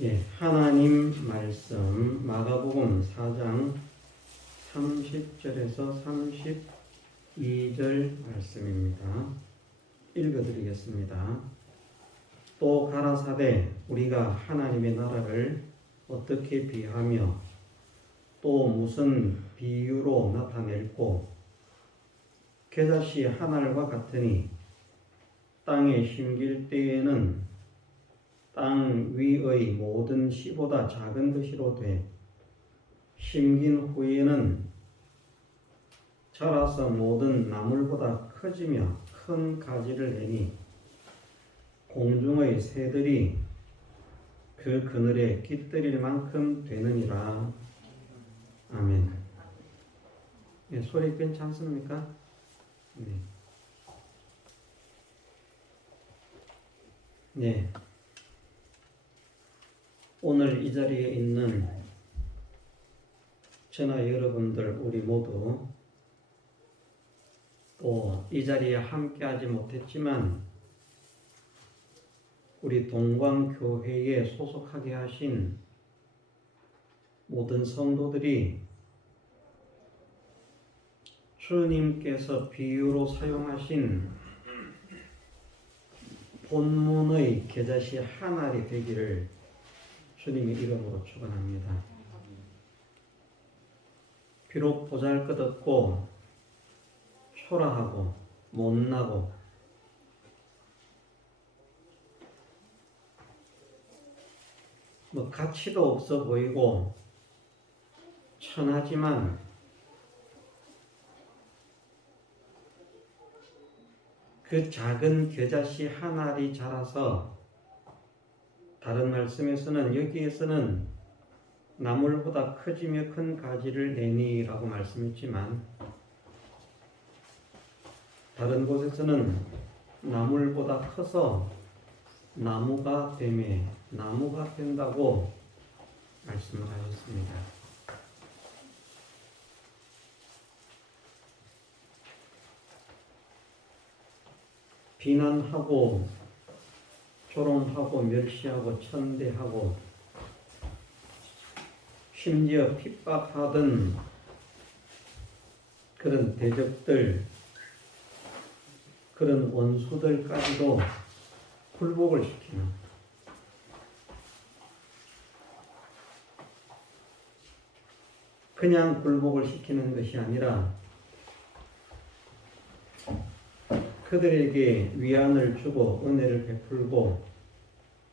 예, 하나님 말씀 마가복음 4장 30절에서 32절 말씀입니다. 읽어드리겠습니다. 또 가라사대 우리가 하나님의 나라를 어떻게 비하며 또 무슨 비유로 나타낼꼬? 겨자씨 하늘과 같으니 땅에 심길 때에는 땅 위의 모든 씨보다 작은 것이로 돼 심긴 후에는 자라서 모든 나물보다 커지며 큰 가지를 내니 공중의 새들이 그 그늘에 깃들일 만큼 되느니라. 아멘. 네, 소리 괜찮습니까? 네. 네. 오늘 이 자리에 있는 저나 여러분들 우리 모두 또 이 자리에 함께하지 못했지만 우리 동광교회에 소속하게 하신 모든 성도들이 주님께서 비유로 사용하신 본문의 겨자씨 한 알이 되기를 주님의 이름으로 축원합니다. 비록 보잘것없고 초라하고 못나고 가치도 없어 보이고 천하지만 그 작은 겨자씨 한 알이 자라서 다른 말씀에서는 여기에서는 나물보다 커지며 큰 가지를 내니 라고 말씀했지만 다른 곳에서는 나물보다 커서 나무가 되매 나무가 된다고 말씀을 하셨습니다. 비난하고 조롱하고 멸시하고 천대하고 심지어 핍박하던 그런 대적들, 그런 원수들까지도 굴복을 시키는, 그냥 굴복을 시키는 것이 아니라 그들에게 위안을 주고 은혜를 베풀고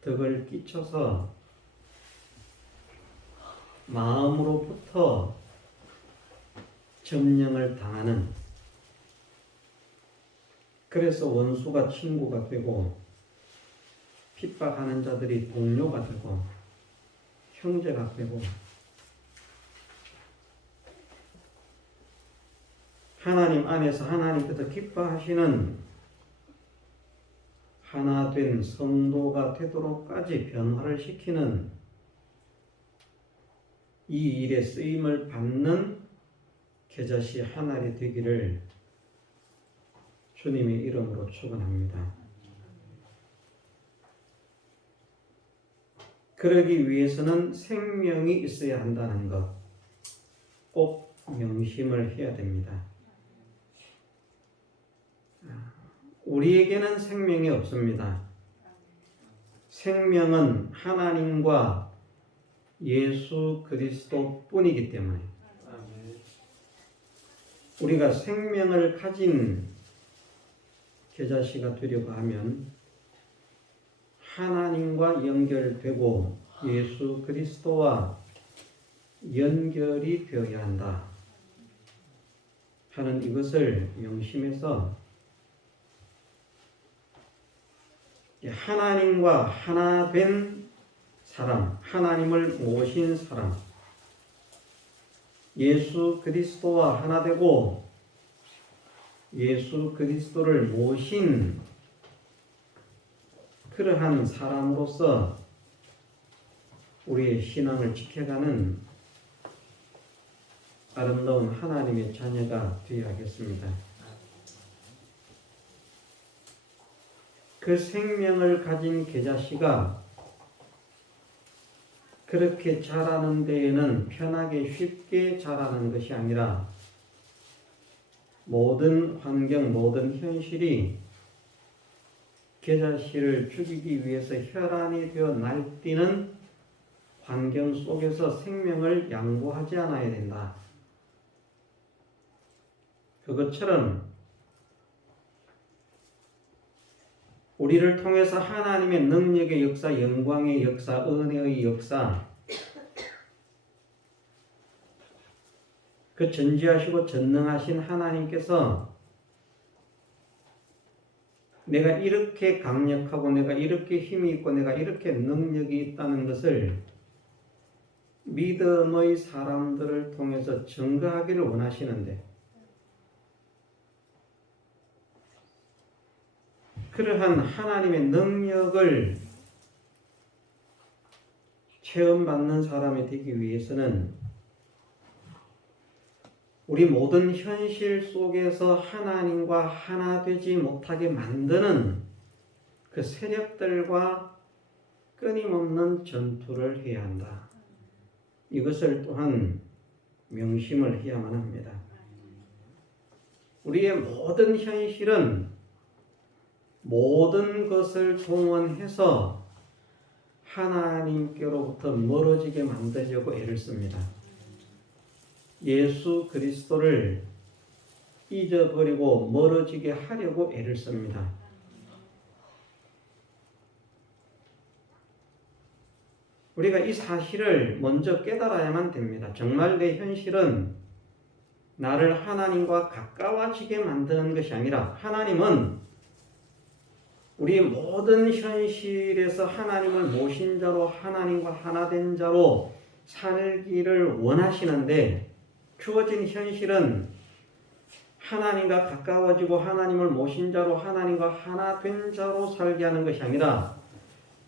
덕을 끼쳐서 마음으로부터 점령을 당하는, 그래서 원수가 친구가 되고 핍박하는 자들이 동료가 되고 형제가 되고 하나님 안에서 하나님께서 기뻐하시는 하나 된 성도가 되도록까지 변화를 시키는 이 일에 쓰임을 받는 겨자씨 한 알이 되기를 주님의 이름으로 축원합니다. 그러기 위해서는 생명이 있어야 한다는 것 꼭 명심을 해야 됩니다. 우리에게는 생명이 없습니다. 생명은 하나님과 예수 그리스도 뿐이기 때문에 우리가 생명을 가진 겨자씨가 되려고 하면 하나님과 연결되고 예수 그리스도와 연결이 되어야 한다 하는 이것을 명심해서 하나님과 하나 된 사람, 하나님을 모신 사람, 예수 그리스도와 하나 되고 예수 그리스도를 모신 그러한 사람으로서 우리의 신앙을 지켜가는 아름다운 하나님의 자녀가 되어야겠습니다. 그 생명을 가진 겨자씨가 그렇게 자라는 데에는 편하게 쉽게 자라는 것이 아니라 모든 환경, 모든 현실이 겨자씨를 죽이기 위해서 혈안이 되어 날뛰는 환경 속에서 생명을 양보하지 않아야 된다. 그것처럼 우리를 통해서 하나님의 능력의 역사, 영광의 역사, 은혜의 역사, 그 전지하시고 전능하신 하나님께서 내가 이렇게 강력하고 내가 이렇게 힘이 있고 내가 이렇게 능력이 있다는 것을 믿음의 사람들을 통해서 증거하기를 원하시는데, 그러한 하나님의 능력을 체험받는 사람이 되기 위해서는 우리 모든 현실 속에서 하나님과 하나 되지 못하게 만드는 그 세력들과 끊임없는 전투를 해야 한다. 이것을 또한 명심을 해야만 합니다. 우리의 모든 현실은 모든 것을 동원해서 하나님께로부터 멀어지게 만들려고 애를 씁니다. 예수 그리스도를 잊어버리고 멀어지게 하려고 애를 씁니다. 우리가 이 사실을 먼저 깨달아야만 됩니다. 정말 내 현실은 나를 하나님과 가까워지게 만드는 것이 아니라 하나님은 우리 모든 현실에서 하나님을 모신 자로 하나님과 하나 된 자로 살기를 원하시는데, 주어진 현실은 하나님과 가까워지고 하나님을 모신 자로 하나님과 하나 된 자로 살게 하는 것이 아니라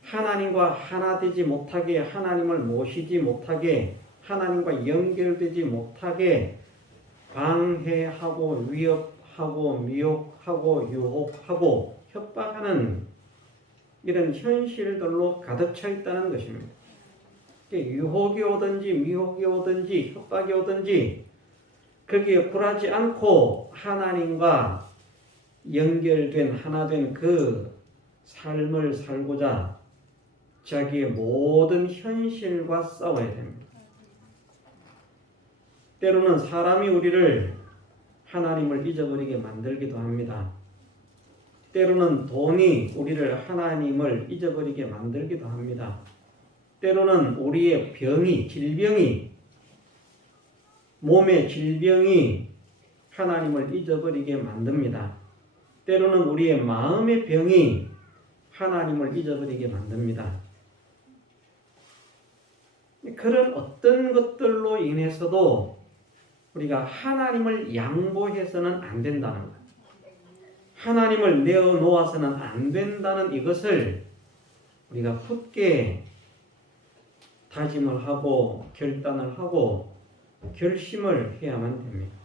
하나님과 하나 되지 못하게, 하나님을 모시지 못하게, 하나님과 연결되지 못하게 방해하고 위협하고 미혹하고 유혹하고 협박하는 이런 현실들로 가득 차 있다는 것입니다. 유혹이 오든지 미혹이 오든지 협박이 오든지 거기에 굴하지 않고 하나님과 연결된 하나된 그 삶을 살고자 자기의 모든 현실과 싸워야 됩니다. 때로는 사람이 우리를 하나님을 잊어버리게 만들기도 합니다. 때로는 돈이 우리를 하나님을 잊어버리게 만들기도 합니다. 때로는 우리의 질병이, 몸의 질병이 하나님을 잊어버리게 만듭니다. 때로는 우리의 마음의 병이 하나님을 잊어버리게 만듭니다. 그런 어떤 것들로 인해서도 우리가 하나님을 양보해서는 안 된다는 것, 하나님을 내어놓아서는 안 된다는 이것을 우리가 굳게 다짐을 하고 결단을 하고 결심을 해야만 됩니다.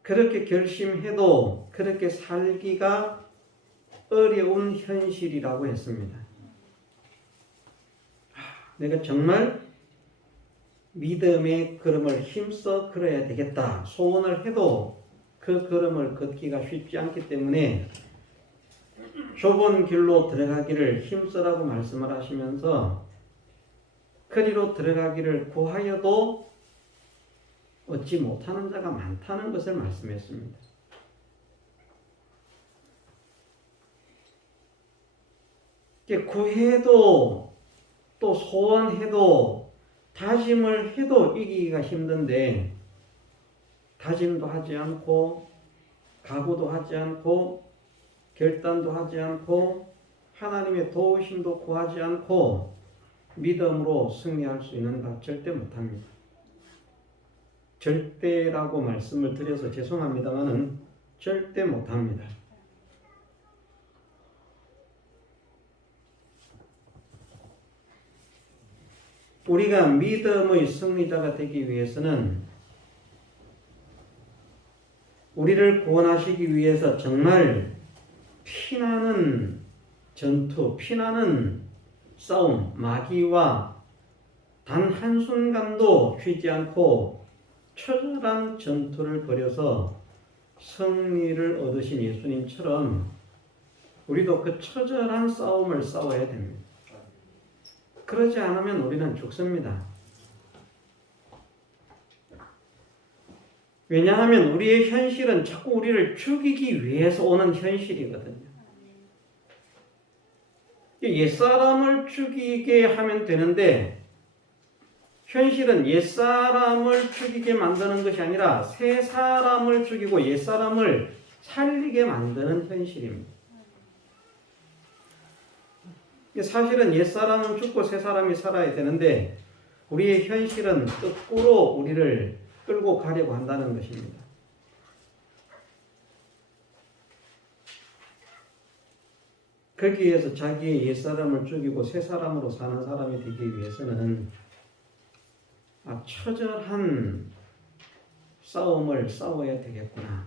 그렇게 결심해도 그렇게 살기가 어려운 현실이라고 했습니다. 내가 정말 믿음의 걸음을 힘써 걸어야 되겠다 소원을 해도 그 걸음을 걷기가 쉽지 않기 때문에 좁은 길로 들어가기를 힘쓰라고 말씀을 하시면서 그리로 들어가기를 구하여도 얻지 못하는 자가 많다는 것을 말씀했습니다. 구해도 또 소원해도 다짐을 해도 이기기가 힘든데 다짐도 하지 않고 각오도 하지 않고 결단도 하지 않고 하나님의 도우심도 구하지 않고 믿음으로 승리할 수 있는가? 절대 못합니다. 절대라고 말씀을 드려서 죄송합니다만은 절대 못합니다. 우리가 믿음의 승리자가 되기 위해서는 우리를 구원하시기 위해서 정말 피나는 전투, 피나는 싸움, 마귀와 단 한순간도 쉬지 않고 처절한 전투를 벌여서 승리를 얻으신 예수님처럼 우리도 그 처절한 싸움을 싸워야 됩니다. 그러지 않으면 우리는 죽습니다. 왜냐하면 우리의 현실은 자꾸 우리를 죽이기 위해서 오는 현실이거든요. 옛사람을 죽이게 하면 되는데 현실은 옛사람을 죽이게 만드는 것이 아니라 새 사람을 죽이고 옛사람을 살리게 만드는 현실입니다. 사실은 옛사람은 죽고 새 사람이 살아야 되는데 우리의 현실은 거꾸로 우리를 끌고 가려고 한다는 것입니다. 거기에서 자기의 옛사람을 죽이고 새 사람으로 사는 사람이 되기 위해서는 처절한 싸움을 싸워야 되겠구나.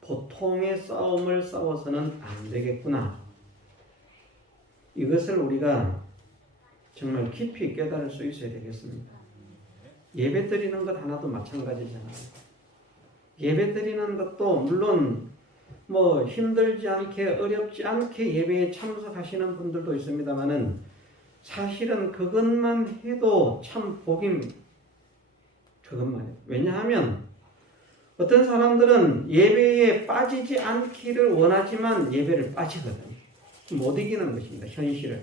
보통의 싸움을 싸워서는 안 되겠구나. 이것을 우리가 정말 깊이 깨달을 수 있어야 되겠습니다. 예배 드리는 것 하나도 마찬가지잖아요. 예배 드리는 것도 물론 힘들지 않게 어렵지 않게 예배에 참석하시는 분들도 있습니다만은 사실은 그것만 해도 참 복입니다. 그것만요. 왜냐하면 어떤 사람들은 예배에 빠지지 않기를 원하지만 예배를 빠지거든요. 못 이기는 것입니다. 현실을.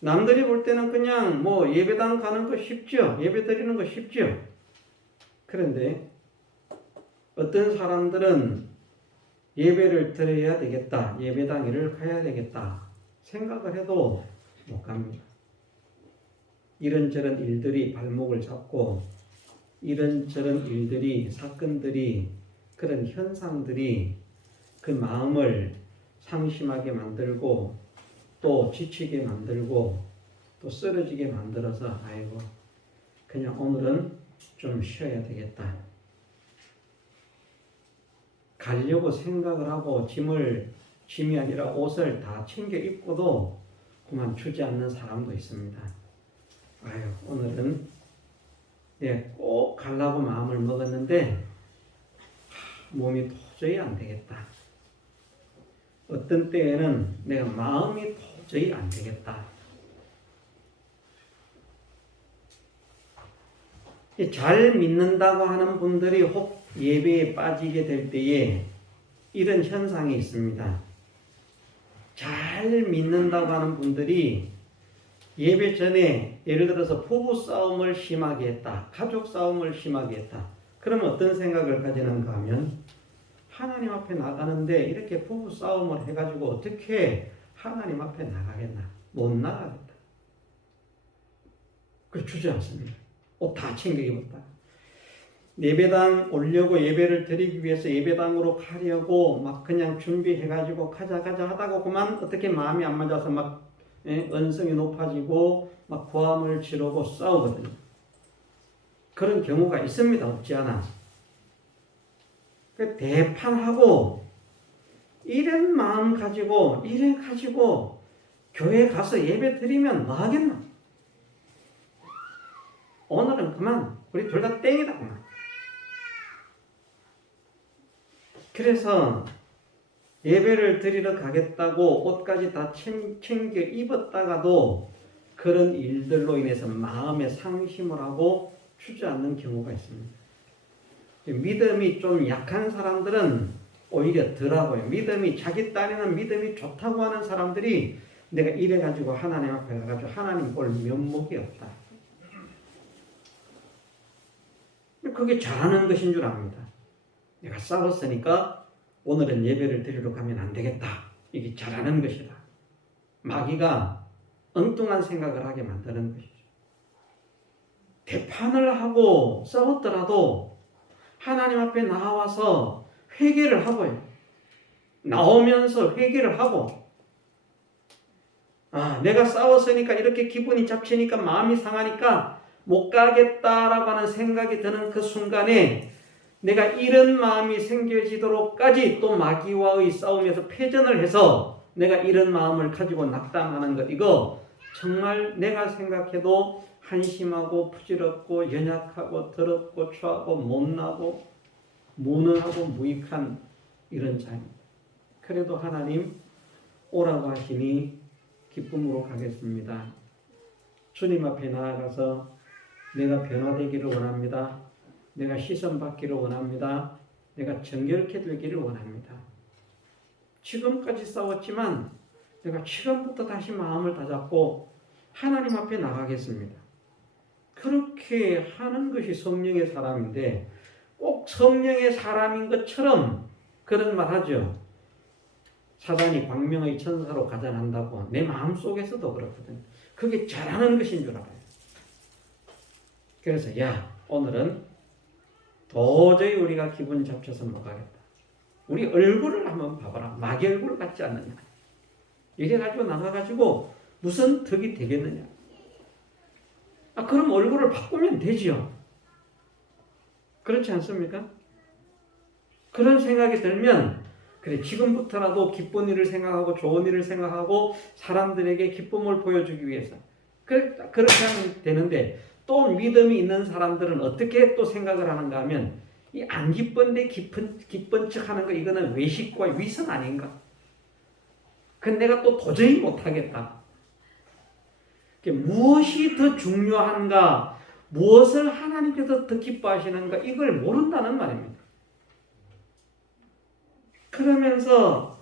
남들이 볼 때는 그냥 예배당 가는 거 쉽죠. 예배 드리는 거 쉽죠. 그런데 어떤 사람들은 예배를 드려야 되겠다. 예배당을 가야 되겠다. 생각을 해도 못 갑니다. 이런저런 일들이 발목을 잡고 이런저런 일들이 사건들이 그런 현상들이 그 마음을 상심하게 만들고 또 지치게 만들고 또 쓰러지게 만들어서 아이고 그냥 오늘은 좀 쉬어야 되겠다. 가려고 생각을 하고 짐이 아니라 옷을 다 챙겨 입고도 그만 주지 않는 사람도 있습니다. 아유 오늘은 내가 꼭 가려고 마음을 먹었는데 몸이 도저히 안 되겠다. 어떤 때에는 내가 마음이 도저히 안 되겠다. 잘 믿는다고 하는 분들이 혹 예배에 빠지게 될 때에 이런 현상이 있습니다. 잘 믿는다고 하는 분들이 예배 전에 예를 들어서 부부 싸움을 심하게 했다. 가족 싸움을 심하게 했다. 그러면 어떤 생각을 가지는가 하면 하나님 앞에 나가는데 이렇게 부부 싸움을 해가지고 어떻게 하나님 앞에 나가겠나? 못 나가겠다. 그걸 주지 않습니다. 옷 다 챙겨 입었다. 예배당 오려고 예배를 드리기 위해서 예배당으로 가려고 막 그냥 준비해가지고 가자 하다가 그만 어떻게 마음이 안 맞아서 막 언성이 높아지고 막 고함을 지르고 싸우거든요. 그런 경우가 있습니다. 없지 않아. 대판하고 이런 마음 가지고 이래 가지고 교회 가서 예배 드리면 뭐 하겠나? 오늘은 그만 우리 둘 다 땡이다 그만. 그래서 예배를 드리러 가겠다고 옷까지 다 챙겨 입었다가도 그런 일들로 인해서 마음에 상심을 하고 주저앉는 경우가 있습니다. 믿음이 좀 약한 사람들은 오히려 덜하고요. 자기 딴에는 믿음이 좋다고 하는 사람들이 내가 이래가지고 하나님 앞에 가가지고 하나님 볼 면목이 없다. 그게 잘하는 것인 줄 압니다. 내가 싸웠으니까 오늘은 예배를 드리러 가면 안 되겠다. 이게 잘하는 것이다. 마귀가 엉뚱한 생각을 하게 만드는 것이죠. 대판을 하고 싸웠더라도 하나님 앞에 나와서 회개를 하고요. 나오면서 회개를 하고 내가 싸웠으니까 이렇게 기분이 잡치니까 마음이 상하니까 못 가겠다라고 하는 생각이 드는 그 순간에 내가 이런 마음이 생겨지도록까지 또 마귀와의 싸움에서 패전을 해서 내가 이런 마음을 가지고 낙담하는 것, 이거 정말 내가 생각해도 한심하고 부질없고 연약하고 더럽고 추하고 못나고 무능하고 무익한 이런 자입니다. 그래도 하나님 오라고 하시니 기쁨으로 가겠습니다. 주님 앞에 나아가서 내가 변화되기를 원합니다. 내가 시선받기를 원합니다. 내가 정결케 되기를 원합니다. 지금까지 싸웠지만 내가 지금부터 다시 마음을 다잡고 하나님 앞에 나가겠습니다. 그렇게 하는 것이 성령의 사람인데 꼭 성령의 사람인 것처럼 그런 말 하죠. 사단이 광명의 천사로 가장한다고 내 마음속에서도 그렇거든. 그게 잘하는 것인 줄 알아요. 그래서 야, 오늘은 도저히 우리가 기분 잡쳐서 못 가겠다. 우리 얼굴을 한번 봐봐라. 마귀 얼굴 같지 않느냐. 이래가지고 나가가지고 무슨 덕이 되겠느냐. 그럼 얼굴을 바꾸면 되지요. 그렇지 않습니까? 그런 생각이 들면 그래, 지금부터라도 기쁜 일을 생각하고 좋은 일을 생각하고 사람들에게 기쁨을 보여주기 위해서 그렇게 하면 되는데, 또 믿음이 있는 사람들은 어떻게 또 생각을 하는가 하면 이 안 기쁜데 기쁜 척 하는 거, 이거는 외식과 위선 아닌가? 근데 내가 또 도저히 못하겠다. 무엇이 더 중요한가, 무엇을 하나님께서 더 기뻐하시는가, 이걸 모른다는 말입니다. 그러면서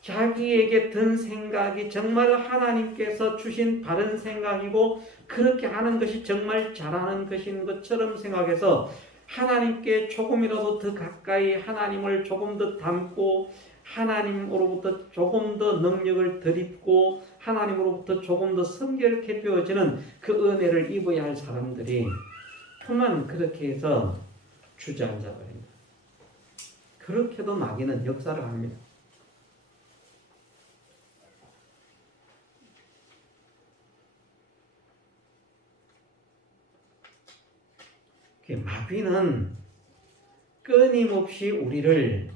자기에게 든 생각이 정말 하나님께서 주신 바른 생각이고 그렇게 하는 것이 정말 잘하는 것인 것처럼 생각해서 하나님께 조금이라도 더 가까이 하나님을 조금 더 닮고 하나님으로부터 조금 더 능력을 덧입고 하나님으로부터 조금 더 성결케 되어지는 그 은혜를 입어야 할 사람들이 그만 그렇게 해서 주저앉아 버립니다. 그렇게도 마귀는 역사를 합니다. 마귀는 끊임없이 우리를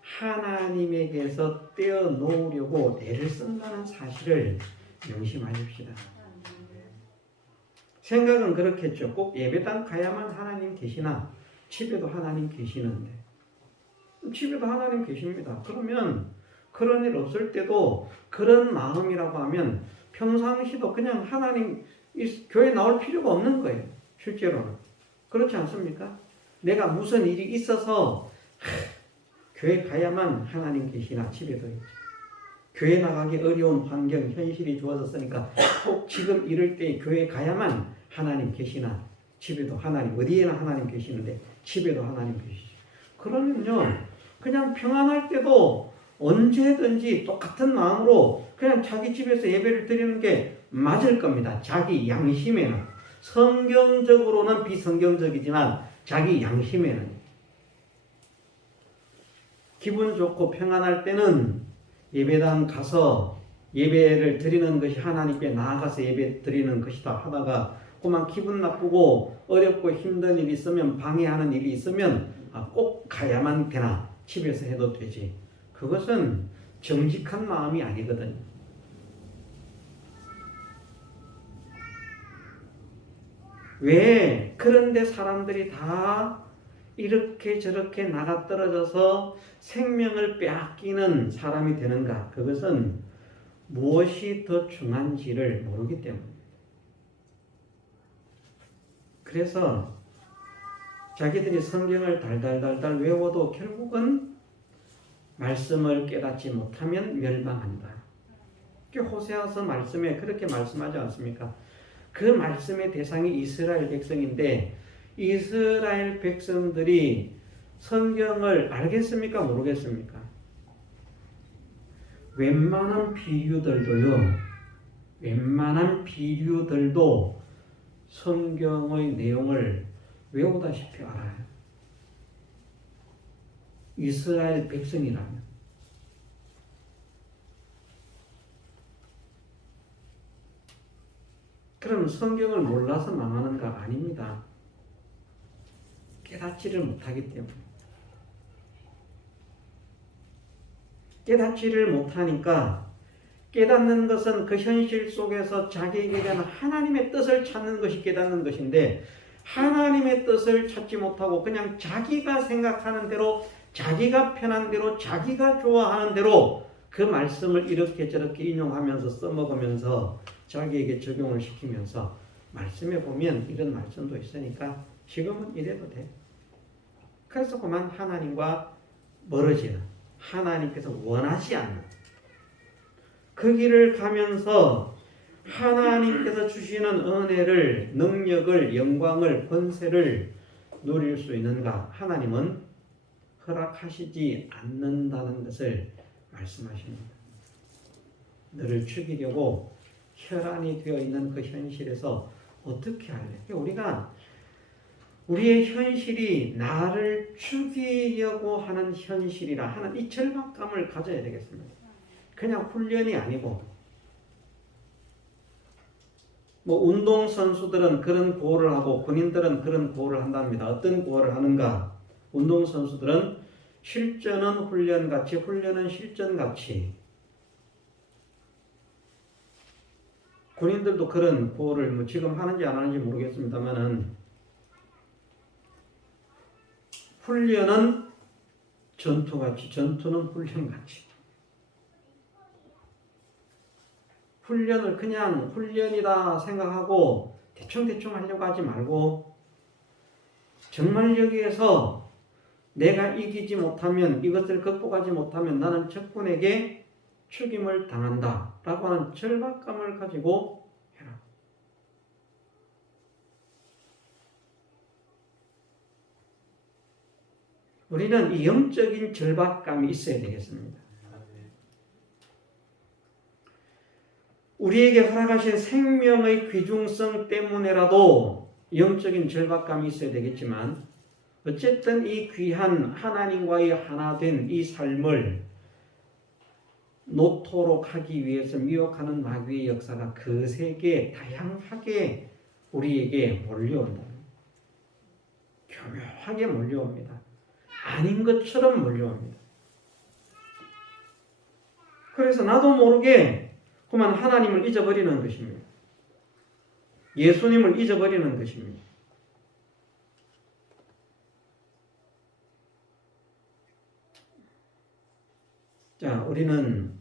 하나님에게서 떼어놓으려고 애를 쓴다는 사실을 명심하십시다. 생각은 그렇겠죠. 꼭 예배당 가야만 하나님 계시나? 집에도 하나님 계시는데. 집에도 하나님 계십니다. 그러면 그런 일 없을 때도 그런 마음이라고 하면 평상시도 그냥 하나님 교회 나올 필요가 없는 거예요. 실제로는. 그렇지 않습니까? 내가 무슨 일이 있어서 교회 가야만 하나님 계시나? 집에도 있죠. 교회 나가기 어려운 환경, 현실이 주어졌으니까 꼭 지금 이럴 때 교회 가야만 하나님 계시나? 집에도 하나님, 어디에나 하나님 계시는데 집에도 하나님 계시죠. 그러면요, 그냥 평안할 때도 언제든지 똑같은 마음으로 그냥 자기 집에서 예배를 드리는 게 맞을 겁니다. 자기 양심에는. 성경적으로는 비성경적이지만 자기 양심에는. 기분 좋고 평안할 때는 예배당 가서 예배를 드리는 것이 하나님께 나아가서 예배 드리는 것이다 하다가 그만 기분 나쁘고 어렵고 힘든 일이 있으면, 방해하는 일이 있으면 꼭 가야만 되나? 집에서 해도 되지. 그것은 정직한 마음이 아니거든요. 왜 그런데 사람들이 다 이렇게 저렇게 나가 떨어져서 생명을 빼앗기는 사람이 되는가? 그것은 무엇이 더 중요한지를 모르기 때문입니다. 그래서 자기들이 성경을 달달달달 외워도 결국은 말씀을 깨닫지 못하면 멸망한다. 호세아서 말씀에 그렇게 말씀하지 않습니까? 그 말씀의 대상이 이스라엘 백성인데 이스라엘 백성들이 성경을 알겠습니까? 모르겠습니까? 웬만한 비유들도 성경의 내용을 외우다시피 알아요. 이스라엘 백성이라면. 그럼 성경을 몰라서 망하는가? 아닙니다. 깨닫지를 못하기 때문에. 깨닫지를 못하니까 깨닫는 것은 그 현실 속에서 자기에게 대한 하나님의 뜻을 찾는 것이 깨닫는 것인데 하나님의 뜻을 찾지 못하고 그냥 자기가 생각하는 대로 자기가 편한 대로 자기가 좋아하는 대로 그 말씀을 이렇게 저렇게 인용하면서 써먹으면서 자기에게 적용을 시키면서 말씀에 보면 이런 말씀도 있으니까 지금은 이래도 돼. 그래서 그만 하나님과 멀어지는 하나님께서 원하지 않는 그 길을 가면서 하나님께서 주시는 은혜를 능력을 영광을 권세를 누릴 수 있는가? 하나님은 허락하시지 않는다는 것을 말씀하십니다. 너를 죽이려고 혈안이 되어 있는 그 현실에서 어떻게 할래? 우리가 우리의 현실이 나를 죽이려고 하는 현실이라 하는 이 절박감을 가져야 되겠습니다. 그냥 훈련이 아니고 뭐 운동선수들은 그런 구호를 하고 군인들은 그런 구호를 한답니다. 어떤 구호를 하는가? 운동선수들은 실전은 훈련같이 훈련은 실전같이 군인들도 그런 구호를 뭐 지금 하는지 안 하는지 모르겠습니다만은 훈련은 전투같이 전투는 훈련같이 훈련을 그냥 훈련이다 생각하고 대충대충 하려고 하지 말고 정말 여기에서 내가 이기지 못하면 이것을 극복하지 못하면 나는 적군에게 죽임을 당한다 라고 하는 절박감을 가지고 해라. 우리는 이 영적인 절박감이 있어야 되겠습니다. 우리에게 허락하신 생명의 귀중성 때문에라도 영적인 절박감이 있어야 되겠지만 어쨌든 이 귀한 하나님과의 하나 된 이 삶을 놓도록 하기 위해서 미혹하는 마귀의 역사가 거세게 다양하게 우리에게 몰려온다. 교묘하게 몰려옵니다. 아닌 것처럼 몰려옵니다. 그래서 나도 모르게 그만 하나님을 잊어버리는 것입니다. 예수님을 잊어버리는 것입니다. 자, 우리는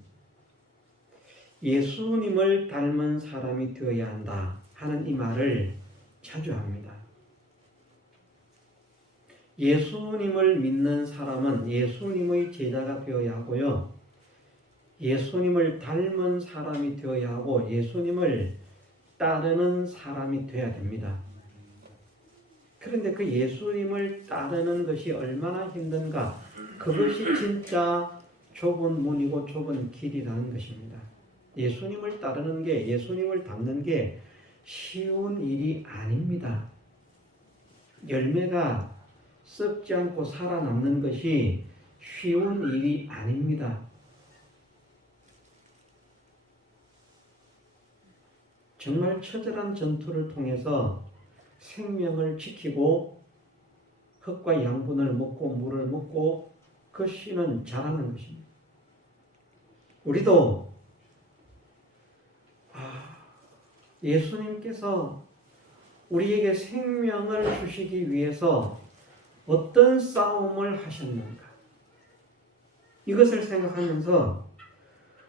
예수님을 닮은 사람이 되어야 한다 하는 이 말을 자주 합니다. 예수님을 믿는 사람은 예수님의 제자가 되어야 하고요. 예수님을 닮은 사람이 되어야 하고 예수님을 따르는 사람이 되어야 됩니다. 그런데 그 예수님을 따르는 것이 얼마나 힘든가? 그것이 진짜 좁은 문이고 좁은 길이라는 것입니다. 예수님을 따르는 게, 예수님을 닮는 게 쉬운 일이 아닙니다. 열매가 썩지 않고 살아남는 것이 쉬운 일이 아닙니다. 정말 처절한 전투를 통해서 생명을 지키고 흙과 양분을 먹고 물을 먹고 그 씨는 자라는 것입니다. 우리도 예수님께서 우리에게 생명을 주시기 위해서 어떤 싸움을 하셨는가? 이것을 생각하면서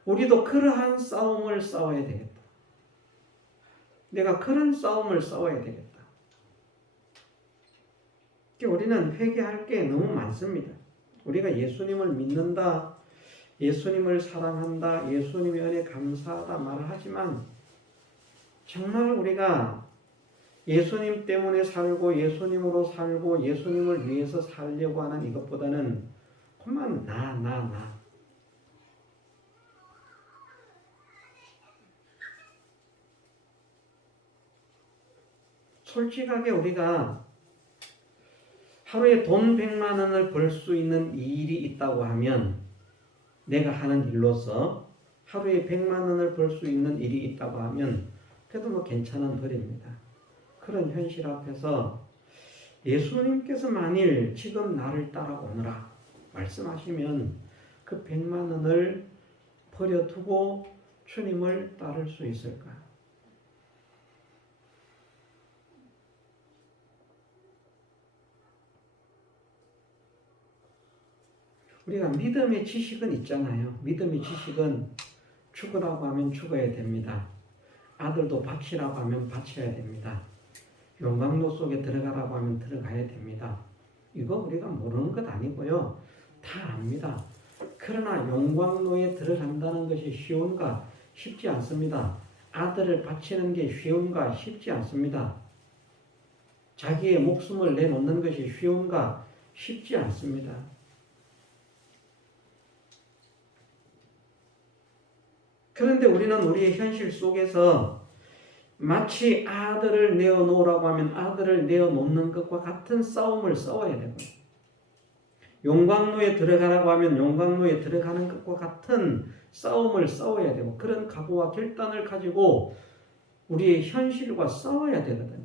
우리도 그러한 싸움을 싸워야 되겠다. 내가 그런 싸움을 싸워야 되겠다. 우리는 회개할 게 너무 많습니다. 우리가 예수님을 믿는다, 예수님을 사랑한다, 예수님의 은혜 감사하다 말을 하지만 정말 우리가 예수님 때문에 살고 예수님으로 살고 예수님을 위해서 살려고 하는 이것보다는 그만 나 솔직하게 우리가 하루에 돈 100만 원을 벌 수 있는 일이 있다고 하면 내가 하는 일로서 하루에 100만 원을 벌 수 있는 일이 있다고 하면 그래도 뭐 괜찮은 벌입니다. 그런 현실 앞에서 예수님께서 만일 지금 나를 따라오너라 말씀하시면 그 그 100만 원을 버려두고 주님을 따를 수 있을까? 우리가 믿음의 지식은 있잖아요. 믿음의 지식은 죽으라고 하면 죽어야 됩니다. 아들도 바치라고 하면 바쳐야 됩니다. 용광로 속에 들어가라고 하면 들어가야 됩니다. 이거 우리가 모르는 것 아니고요. 다 압니다. 그러나 용광로에 들어간다는 것이 쉬운가? 쉽지 않습니다. 아들을 바치는 게 쉬운가? 쉽지 않습니다. 자기의 목숨을 내놓는 것이 쉬운가? 쉽지 않습니다. 그런데 우리는 우리의 현실 속에서 마치 아들을 내어놓으라고 하면 아들을 내어놓는 것과 같은 싸움을 싸워야 되고, 용광로에 들어가라고 하면 용광로에 들어가는 것과 같은 싸움을 싸워야 되고, 그런 각오와 결단을 가지고 우리의 현실과 싸워야 되거든요.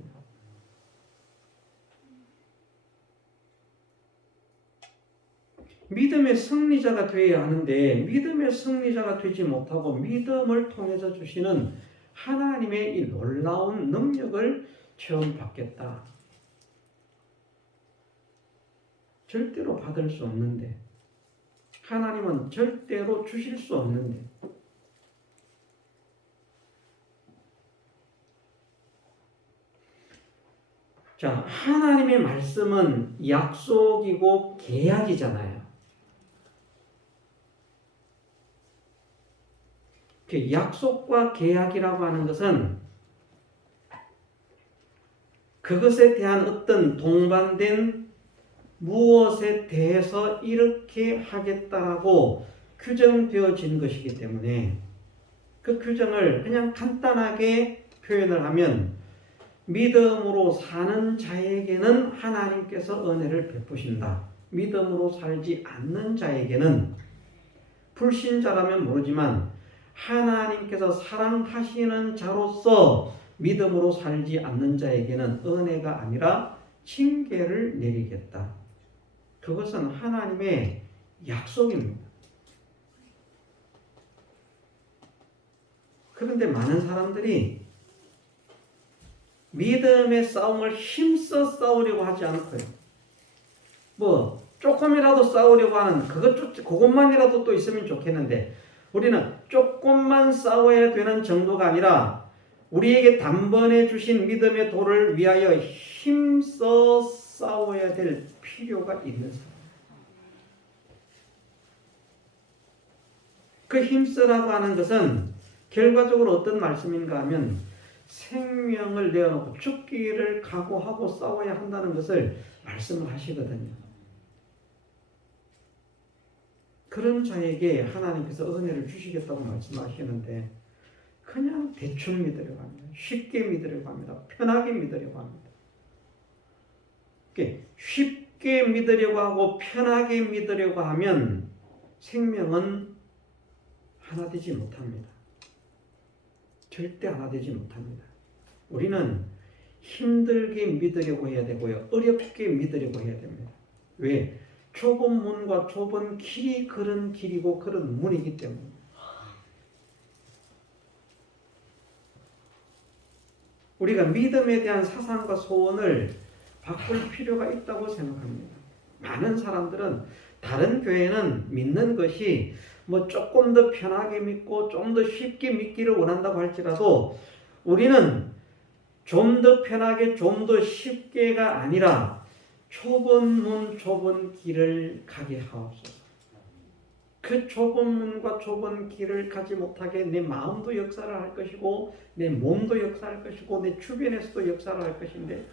믿음의 승리자가 되어야 하는데 믿음의 승리자가 되지 못하고 믿음을 통해서 주시는 하나님의 이 놀라운 능력을 체험받겠다. 절대로 받을 수 없는데, 하나님은 절대로 주실 수 없는데, 자, 하나님의 말씀은 약속이고 계약이잖아요. 약속과 계약이라고 하는 것은 그것에 대한 어떤 동반된 무엇에 대해서 이렇게 하겠다라고 규정되어진 것이기 때문에 그 규정을 그냥 간단하게 표현을 하면 믿음으로 사는 자에게는 하나님께서 은혜를 베푸신다. 믿음으로 살지 않는 자에게는 불신자라면 모르지만 하나님께서 사랑하시는 자로서 믿음으로 살지 않는 자에게는 은혜가 아니라 징계를 내리겠다. 그것은 하나님의 약속입니다. 그런데 많은 사람들이 믿음의 싸움을 힘써 싸우려고 하지 않고요. 조금이라도 싸우려고 하는 그것만이라도 또 있으면 좋겠는데, 우리는 조금만 싸워야 되는 정도가 아니라 우리에게 단번에 주신 믿음의 도를 위하여 힘써 싸워야 될 필요가 있는 사람. 그 힘쓰라고 하는 것은 결과적으로 어떤 말씀인가 하면 생명을 내어놓고 죽기를 각오하고 싸워야 한다는 것을 말씀을 하시거든요. 그런 자에게 하나님께서 은혜를 주시겠다고 말씀하시는데 그냥 대충 믿으려고 합니다. 쉽게 믿으려고 합니다. 편하게 믿으려고 합니다. 쉽게 믿으려고 하고 편하게 믿으려고 하면 생명은 하나 되지 못합니다. 절대 하나 되지 못합니다. 우리는 힘들게 믿으려고 해야 되고요. 어렵게 믿으려고 해야 됩니다. 왜? 좁은 문과 좁은 길이 그런 길이고 그런 문이기 때문에. 우리가 믿음에 대한 사상과 소원을 바꿀 필요가 있다고 생각합니다. 많은 사람들은 다른 교회는 믿는 것이 조금 더 편하게 믿고 좀 더 쉽게 믿기를 원한다고 할지라도 우리는 좀 더 편하게 좀 더 쉽게가 아니라 좁은 문 좁은 길을 가게 하옵소서. 그 좁은 문과 좁은 길을 가지 못하게 내 마음도 역사를 할 것이고 내 몸도 역사할 것이고 내 주변에서도 역사를 할 것인데,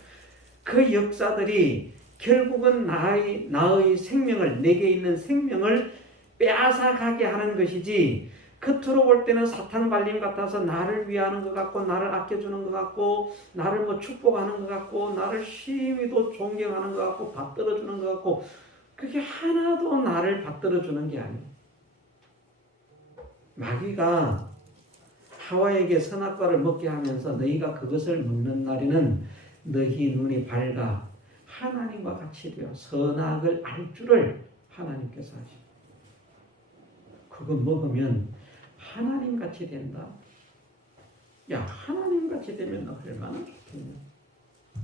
그 역사들이 결국은 나의 생명을, 내게 있는 생명을 빼앗아가게 하는 것이지, 겉으로 볼 때는 사탄 발림 같아서 나를 위하는 것 같고 나를 아껴주는 것 같고 나를 축복하는 것 같고 나를 심히도 존경하는 것 같고 받들어주는 것 같고, 그게 하나도 나를 받들어주는 게 아니에요. 마귀가 하와에게 선악과를 먹게 하면서 너희가 그것을 먹는 날에는 너희 눈이 밝아 하나님과 같이 되어 선악을 알 줄을 하나님께서 하십니다. 그거 먹으면 하나님 같이 된다. 야, 하나님 같이 되면 얼마나 좋겠냐.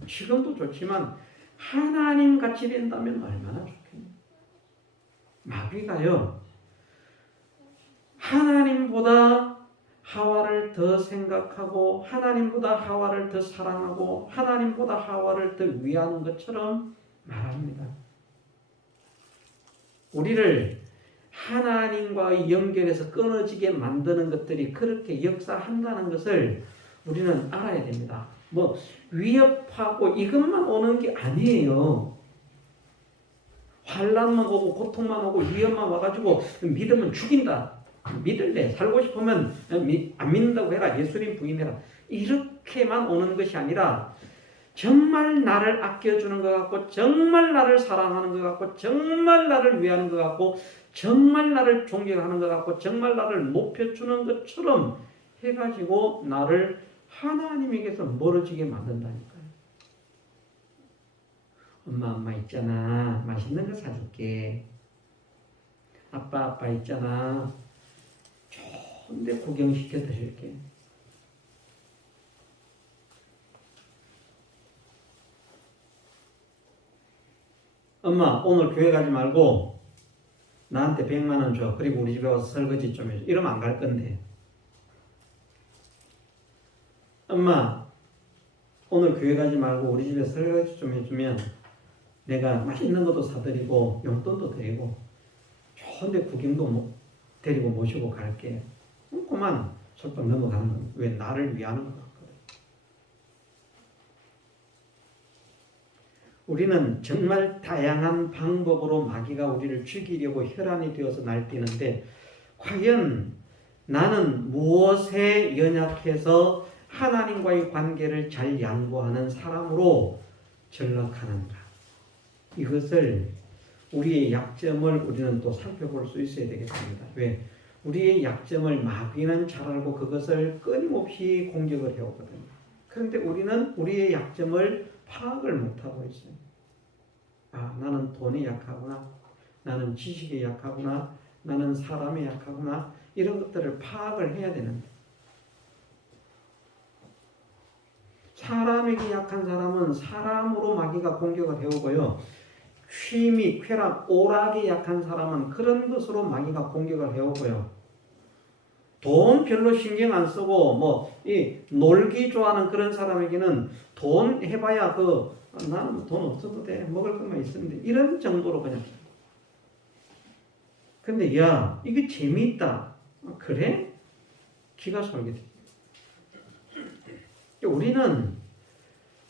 지금도 좋지만 하나님 같이 된다면 얼마나 좋겠냐. 마귀가요, 하나님보다 하와를 더 생각하고 하나님보다 하와를 더 사랑하고 하나님보다 하와를 더 위하는 것처럼 말합니다. 우리를 하나님과 연결해서 끊어지게 만드는 것들이 그렇게 역사한다는 것을 우리는 알아야 됩니다. 뭐 위협하고 이것만 오는 게 아니에요. 환난만 오고 고통만 오고 위험만 와가지고 믿으면 죽인다. 믿을래. 살고 싶으면 안 믿는다고 해라. 예수님 부인해라. 이렇게만 오는 것이 아니라 정말 나를 아껴주는 것 같고 정말 나를 사랑하는 것 같고 정말 나를 위하는 것 같고 정말 나를 존경하는 것 같고 정말 나를 높여주는 것처럼 해가지고 나를 하나님에게서 멀어지게 만든다니까요. 엄마 있잖아. 맛있는 거 사줄게. 아빠 있잖아. 좋은데 구경시켜 드릴게. 엄마 오늘 교회 가지 말고 나한테 100만 원 줘. 그리고 우리 집에 와서 설거지 좀 해줘. 이러면 안 갈 건데. 엄마 오늘 교회 가지 말고 우리 집에 설거지 좀 해주면 내가 맛있는 것도 사드리고 용돈도 드리고 좋은데 구경도 데리고 모시고 갈게. 그만 솔직히 넘어가는 건 왜 나를 위하는 것 같거든. 우리는 정말 다양한 방법으로 마귀가 우리를 죽이려고 혈안이 되어서 날뛰는데 과연 나는 무엇에 연약해서 하나님과의 관계를 잘 양보하는 사람으로 전락하는가? 이것을 우리의 약점을 우리는 또 살펴볼 수 있어야 되겠습니다. 왜? 우리의 약점을 마귀는 잘 알고 그것을 끊임없이 공격을 해오거든요. 그런데 우리는 우리의 약점을 파악을 못하고 있어요. 아, 나는 돈에 약하구나. 나는 지식에 약하구나. 나는 사람에 약하구나. 이런 것들을 파악을 해야 되는데 사람에게 약한 사람은 사람으로 마귀가 공격을 해오고요. 취미, 쾌락, 오락에 약한 사람은 그런 것으로 마귀가 공격을 해오고요. 돈 별로 신경 안 쓰고 놀기 좋아하는 그런 사람에게는 돈 해봐야 나는 돈 없어도 돼. 먹을 것만 있으면 돼. 이런 정도로 그냥. 근데 야 이게 재미있다. 그래? 기가 솔깃해. 우리는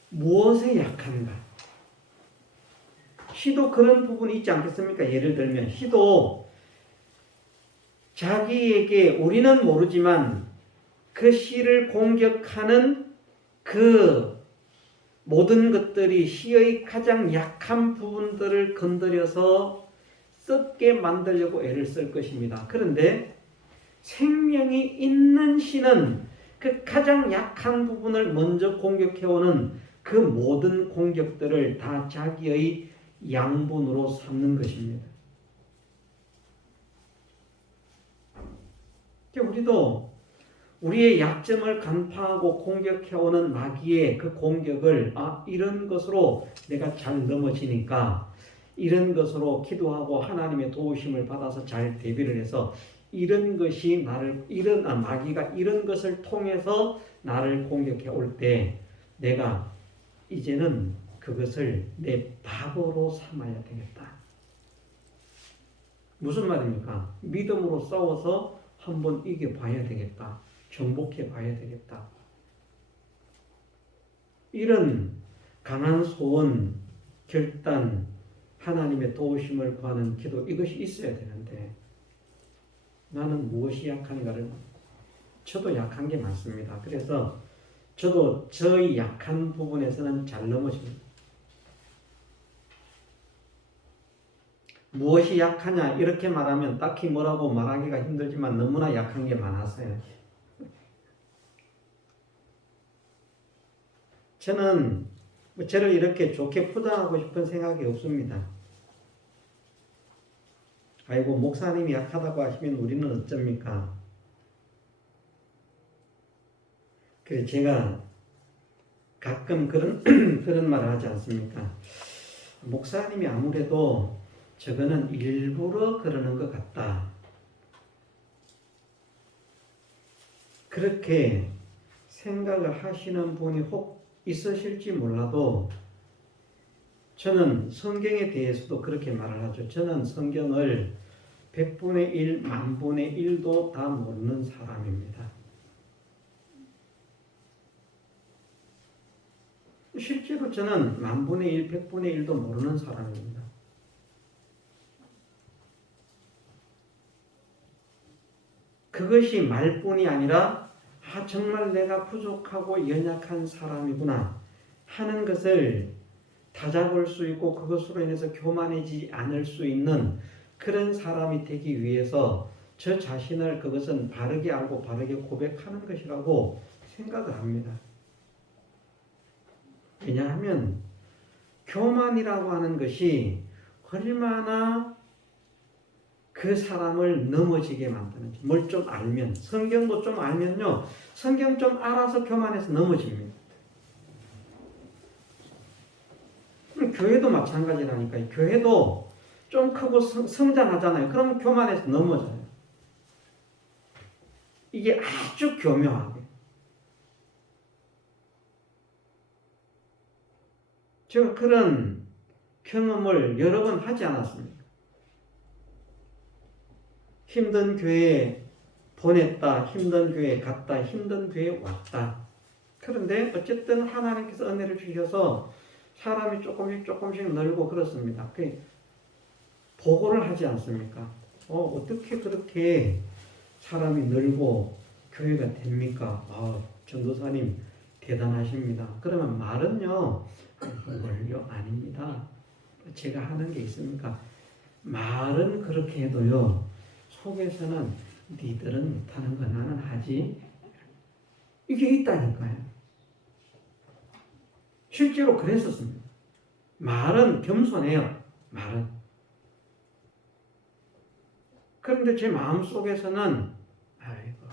무엇에 약한가? 시도 그런 부분이 있지 않겠습니까? 예를 들면 시도 자기에게 우리는 모르지만 그 시를 공격하는 그 모든 것들이 시의 가장 약한 부분들을 건드려서 썩게 만들려고 애를 쓸 것입니다. 그런데 생명이 있는 시는 그 가장 약한 부분을 먼저 공격해오는 그 모든 공격들을 다 자기의 양분으로 삼는 것입니다. 우리도 우리의 약점을 간파하고 공격해오는 마귀의 그 공격을 이런 것으로 내가 잘 넘어지니까 이런 것으로 기도하고 하나님의 도우심을 받아서 잘 대비를 해서 이런 것이 마귀가 이런 것을 통해서 나를 공격해 올 때 내가 이제는 그것을 내 밥으로 삼아야 되겠다. 무슨 말입니까? 믿음으로 싸워서 한번 이겨봐야 되겠다. 정복해 봐야 되겠다. 이런 강한 소원, 결단, 하나님의 도우심을 구하는 기도 이것이 있어야 되는데 나는 무엇이 약한가를 저도 약한 게 많습니다. 그래서 저도 저의 약한 부분에서는 잘 넘어집니다. 무엇이 약하냐 이렇게 말하면 딱히 뭐라고 말하기가 힘들지만 너무나 약한 게 많았어요. 저는 저를 이렇게 좋게 포장하고 싶은 생각이 없습니다. 아이고 목사님이 약하다고 하시면 우리는 어쩝니까? 그래 제가 가끔 그런 그런 말을 하지 않습니까? 목사님이 아무래도 저거는 일부러 그러는 것 같다. 그렇게 생각을 하시는 분이 혹 있으실지 몰라도 저는 성경에 대해서도 그렇게 말을 하죠. 저는 성경을 100분의 1, 만분의 1도 다 모르는 사람입니다. 실제로 저는 만분의 1, 100분의 1도 모르는 사람입니다. 그것이 말뿐이 아니라 정말 내가 부족하고 연약한 사람이구나 하는 것을 다잡을 수 있고 그것으로 인해서 교만해지지 않을 수 있는 그런 사람이 되기 위해서 저 자신을 그것은 바르게 알고 바르게 고백하는 것이라고 생각을 합니다. 왜냐하면 교만이라고 하는 것이 얼마나 그 사람을 넘어지게 만드는지 뭘 좀 알면 성경도 좀 알면요 성경 좀 알아서 교만해서 넘어집니다. 교회도 마찬가지라니까요. 교회도 좀 크고 성장하잖아요. 그럼 교만해서 넘어져요. 이게 아주 교묘하게. 제가 그런 경험을 여러 번 하지 않았습니까? 힘든 교회에 보냈다, 힘든 교회에 갔다, 힘든 교회에 왔다. 그런데 어쨌든 하나님께서 은혜를 주셔서 사람이 조금씩 늘고 그렇습니다. 보고를 하지 않습니까? 어떻게 그렇게 사람이 늘고 교회가 됩니까? 전도사님 대단하십니다. 그러면 말은요, 원료 아닙니다. 제가 하는 게 있습니까? 말은 그렇게 해도요, 속에서는 니들은 못하는 거 나는 하지. 이게 있다니까요. 실제로 그랬었습니다. 말은 겸손해요. 말은. 그런데 제 마음속에서는 아이고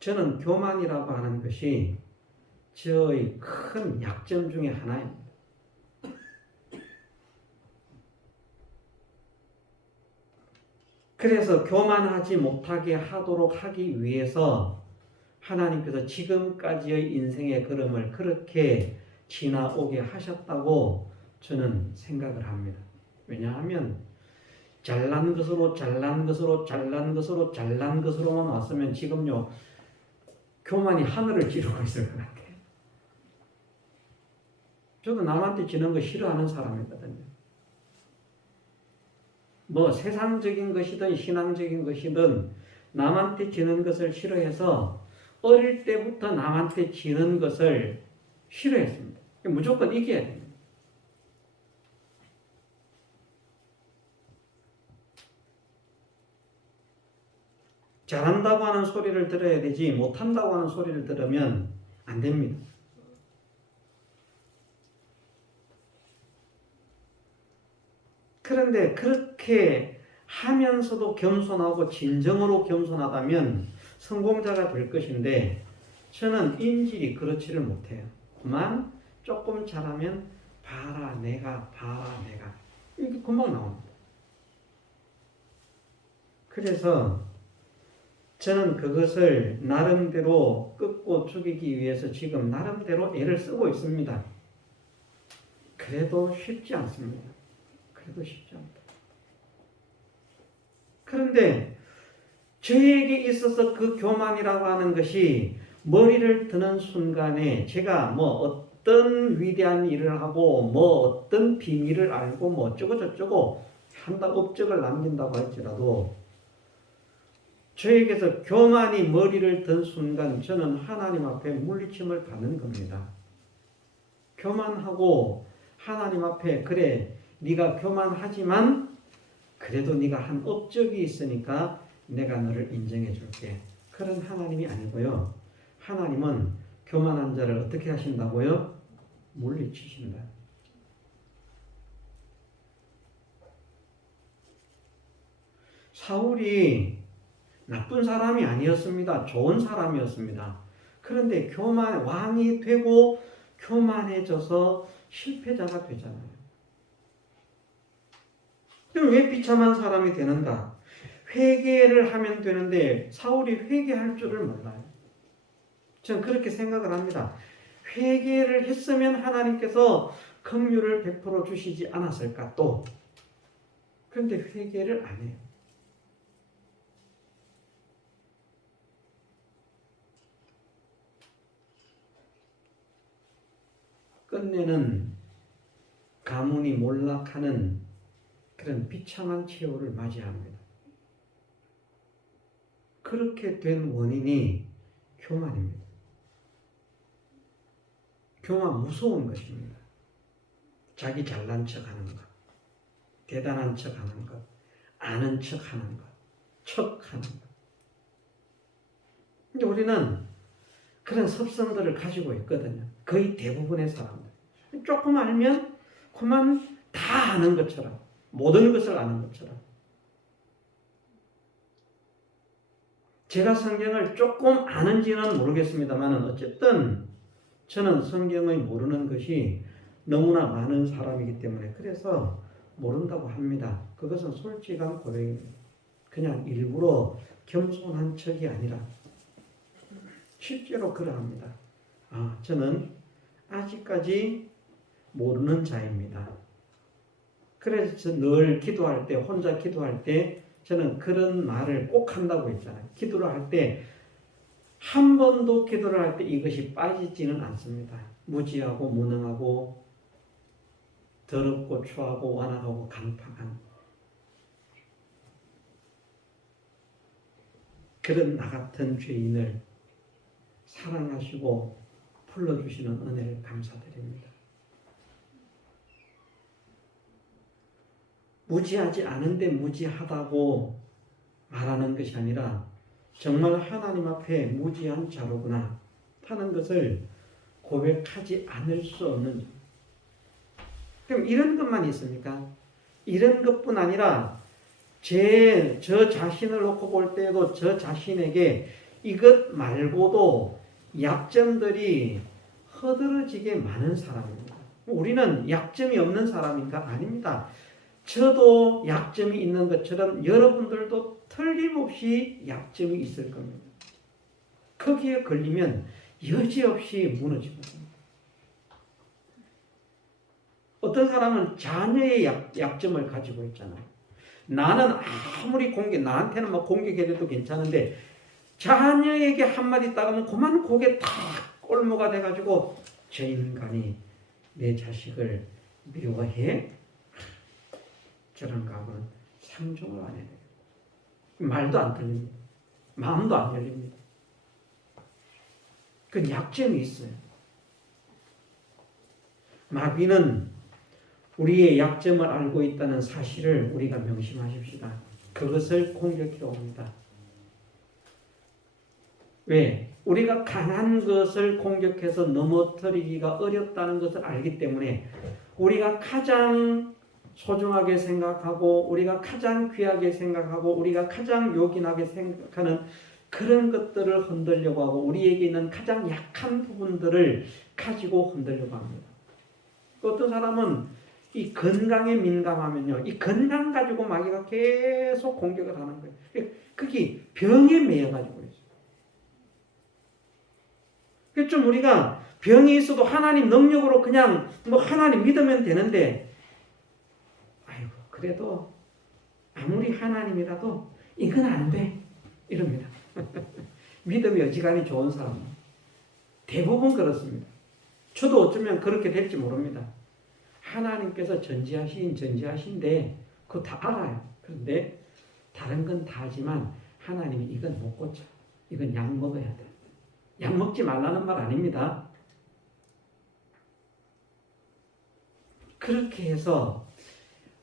저는 교만이라고 하는 것이 저의 큰 약점 중에 하나입니다. 그래서 교만하지 못하게 하도록 하기 위해서 하나님께서 지금까지의 인생의 걸음을 그렇게 지나오게 하셨다고 저는 생각을 합니다. 왜냐하면 잘난 것으로만 왔으면 지금요 교만이 하늘을 찌르고 있을 것 같아요. 저도 남한테 지는 거 싫어하는 사람이거든요. 뭐 세상적인 것이든 신앙적인 것이든 남한테 지는 것을 싫어해서 어릴 때부터 남한테 지는 것을 싫어했습니다. 무조건 이겨야 됩니다. 잘한다고 하는 소리를 들어야 되지 못한다고 하는 소리를 들으면 안 됩니다. 그런데 그렇게 하면서도 겸손하고 진정으로 겸손하다면 성공자가 될 것인데 저는 인질이 그렇지를 못해요. 그만 조금 잘하면 봐라 내가 이게 금방 나옵니다. 그래서 저는 그것을 나름대로 꺾고 죽이기 위해서 지금 나름대로 애를 쓰고 있습니다. 그래도 쉽지 않습니다. 그래도 쉽지 않다. 그런데 저에게 있어서 그 교만이라고 하는 것이 머리를 드는 순간에 제가 뭐 어떤 위대한 일을 하고 뭐 어떤 비밀을 알고 뭐 어쩌고 저쩌고 한다 업적을 남긴다고 할지라도 저에게서 교만이 머리를 든 순간 저는 하나님 앞에 물리침을 받는 겁니다. 교만하고 하나님 앞에 그래 네가 교만하지만 그래도 네가 한 업적이 있으니까 내가 너를 인정해 줄게. 그런 하나님이 아니고요. 하나님은 교만한 자를 어떻게 하신다고요? 물리치신다. 사울이 나쁜 사람이 아니었습니다. 좋은 사람이었습니다. 그런데 왕이 되고 교만해져서 실패자가 되잖아요. 그럼 왜 비참한 사람이 되는가? 회개를 하면 되는데 사울이 회개할 줄을 몰라요. 저는 그렇게 생각을 합니다. 회개를 했으면 하나님께서 긍휼을 베풀어 주시지 않았을까 또. 그런데 회개를 안 해요. 끝내는 가문이 몰락하는 그런 비참한 최후를 맞이합니다. 그렇게 된 원인이 교만입니다. 교만 무서운 것입니다. 자기 잘난 척하는 것, 대단한 척하는 것, 아는 척하는 것, 척하는 것. 근데 우리는 그런 습성들을 가지고 있거든요. 거의 대부분의 사람들. 조금 알면 그만 다 아는 것처럼, 모든 것을 아는 것처럼. 제가 성경을 조금 아는지는 모르겠습니다만 어쨌든 저는 성경을 모르는 것이 너무나 많은 사람이기 때문에 그래서 모른다고 합니다. 그것은 솔직한 고백입니다. 그냥 일부러 겸손한 척이 아니라 실제로 그러합니다. 저는 아직까지 모르는 자입니다. 그래서 늘 기도할 때, 혼자 기도할 때 저는 그런 말을 꼭 한다고 했잖아요. 기도를 할 때 한 번도 기도를 할 때 이것이 빠지지는 않습니다. 무지하고 무능하고 더럽고 추하고 완악하고 강팍한 그런 나 같은 죄인을 사랑하시고 불러주시는 은혜를 감사드립니다. 무지하지 않은데 무지하다고 말하는 것이 아니라 정말 하나님 앞에 무지한 자로구나 하는 것을 고백하지 않을 수 없는. 그럼 이런 것만 있습니까? 이런 것뿐 아니라 저 자신을 놓고 볼 때에도 저 자신에게 이것 말고도 약점들이 허드러지게 많은 사람입니다. 우리는 약점이 없는 사람인가? 아닙니다. 저도 약점이 있는 것처럼 여러분들도 틀림없이 약점이 있을 겁니다. 거기에 걸리면 여지없이 무너지거든요. 어떤 사람은 자녀의 약점을 가지고 있잖아요. 나는 아무리 나한테는 막 공격해도 괜찮은데 자녀에게 한마디 따가면 그만 고개 탁 꼴모가 돼가지고 저 인간이 내 자식을 미워해? 저런 가문은 상종을 안 해요. 말도 안 들립니다. 마음도 안 열립니다. 그 약점이 있어요. 마귀는 우리의 약점을 알고 있다는 사실을 우리가 명심하십시다. 그것을 공격해 옵니다. 왜? 우리가 강한 것을 공격해서 넘어뜨리기가 어렵다는 것을 알기 때문에 우리가 가장 소중하게 생각하고 우리가 가장 귀하게 생각하고 우리가 가장 요긴하게 생각하는 그런 것들을 흔들려고 하고 우리에게 있는 가장 약한 부분들을 가지고 흔들려고 합니다. 어떤 사람은 이 건강에 민감하면요, 이 건강 가지고 마귀가 계속 공격을 하는 거예요. 그게 병에 매여가지고 있어요. 그래서 좀 우리가 병이 있어도 하나님 능력으로 그냥 하나님 믿으면 되는데, 아이고 그래도 아무리 하나님이라도 이건 안 돼 이럽니다. 믿음이 어지간히 좋은 사람 대부분 그렇습니다. 저도 어쩌면 그렇게 될지 모릅니다. 하나님께서 전지하신데 그거 다 알아요. 그런데 다른 건 다 하지만 하나님이 이건 못 고쳐. 이건 약 먹어야 돼. 약 먹지 말라는 말 아닙니다. 그렇게 해서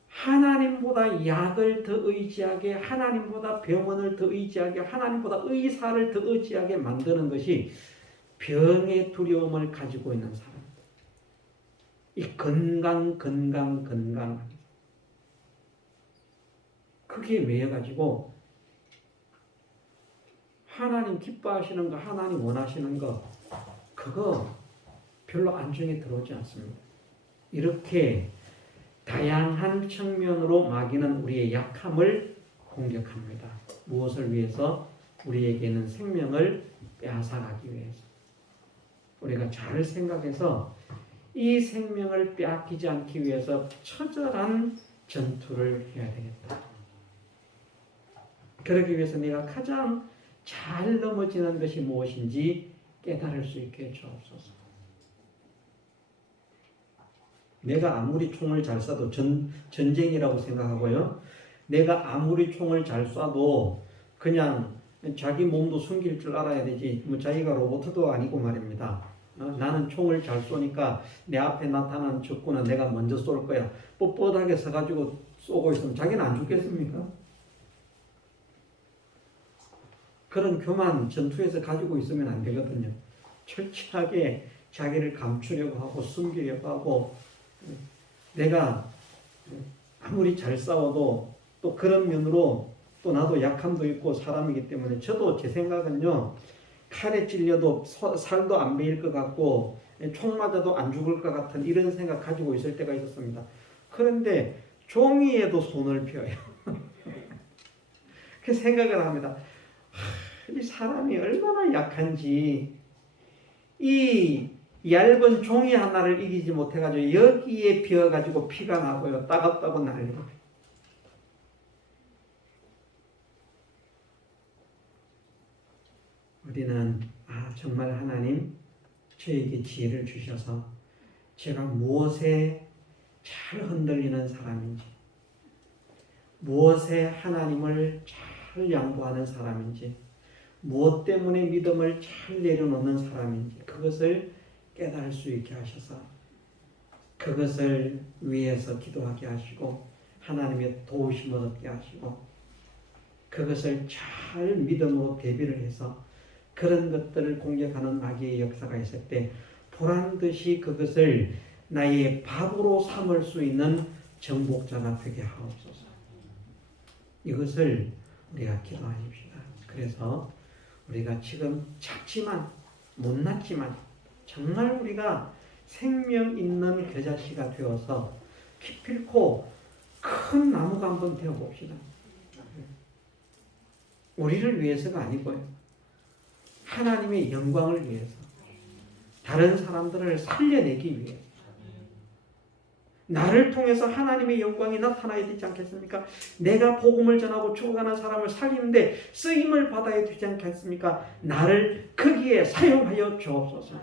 하나님보다 약을 더 의지하게, 하나님보다 병원을 더 의지하게, 하나님보다 의사를 더 의지하게 만드는 것이 병의 두려움을 가지고 있는 사람. 이 건강. 그게 매여가지고 하나님 기뻐하시는 거, 하나님 원하시는 거, 그거 별로 안중에 들어오지 않습니다. 이렇게 다양한 측면으로 마귀는 우리의 약함을 공격합니다. 무엇을 위해서? 우리에게는 생명을 빼앗아가기 위해서. 우리가 잘 생각해서 이 생명을 빼앗기지 않기 위해서 처절한 전투를 해야 되겠다. 그러기 위해서 내가 가장 잘 넘어지는 것이 무엇인지 깨달을 수 있게 해주옵소서. 내가 아무리 총을 잘 쏴도 전쟁이라고 생각하고요. 내가 아무리 총을 잘 쏴도 그냥 자기 몸도 숨길 줄 알아야 되지. 뭐 자기가 로봇도 아니고 말입니다. 나는 총을 잘 쏘니까 내 앞에 나타나는 적군은 내가 먼저 쏠 거야. 뻣뻣하게 서가지고 쏘고 있으면 자기는 안 죽겠습니까? 그런 교만 전투에서 가지고 있으면 안 되거든요. 철저하게 자기를 감추려고 하고 숨기려고 하고, 내가 아무리 잘 싸워도 또 그런 면으로 또 나도 약함도 있고 사람이기 때문에, 저도 제 생각은요, 칼에 찔려도 살도 안 베일 것 같고 총 맞아도 안 죽을 것 같은 이런 생각 가지고 있을 때가 있었습니다. 그런데 종이에도 손을 펴요. 그 생각을 합니다. 이 사람이 얼마나 약한지, 이 얇은 종이 하나를 이기지 못해가지고 여기에 비어가지고 피가 나고요, 따갑다고 난리고. 우리는 정말 하나님 저에게 지혜를 주셔서 제가 무엇에 잘 흔들리는 사람인지, 무엇에 하나님을 잘 양보하는 사람인지, 무엇 때문에 믿음을 잘 내려놓는 사람인지, 그것을 깨달을 수 있게 하셔서 그것을 위해서 기도하게 하시고 하나님의 도우심을 얻게 하시고, 그것을 잘 믿음으로 대비를 해서 그런 것들을 공격하는 마귀의 역사가 있을 때 보란듯이 그것을 나의 밥으로 삼을 수 있는 정복자가 되게 하옵소서. 이것을 우리가 기도하십시다. 그래서 우리가 지금 작지만 못났지만 정말 우리가 생명 있는 겨자씨가 되어서 기필코 큰 나무가 한번 되어봅시다. 우리를 위해서가 아니고요, 하나님의 영광을 위해서, 다른 사람들을 살려내기 위해, 나를 통해서 하나님의 영광이 나타나야 되지 않겠습니까? 내가 복음을 전하고 죽어가는 사람을 살리는데 쓰임을 받아야 되지 않겠습니까? 나를 거기에 사용하여 주옵소서.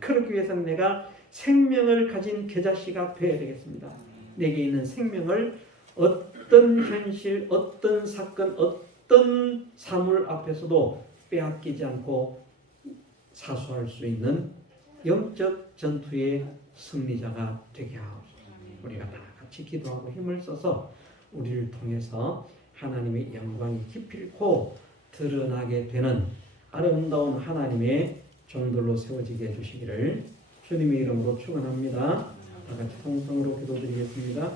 그러기 위해서는 내가 생명을 가진 겨자씨가 되어야 되겠습니다. 내게 있는 생명을 어떤 현실, 어떤 사건, 어떤 사물 앞에서도 빼앗기지 않고 사수할 수 있는 영적 전투의 승리자가 되게 하옵소서. 우리가 다 같이 기도하고 힘을 써서 우리를 통해서 하나님의 영광이 기필코 드러나게 되는 아름다운 하나님의 종들로 세워지게 해주시기를 주님의 이름으로 축원합니다. 다 같이 통성으로 기도드리겠습니다.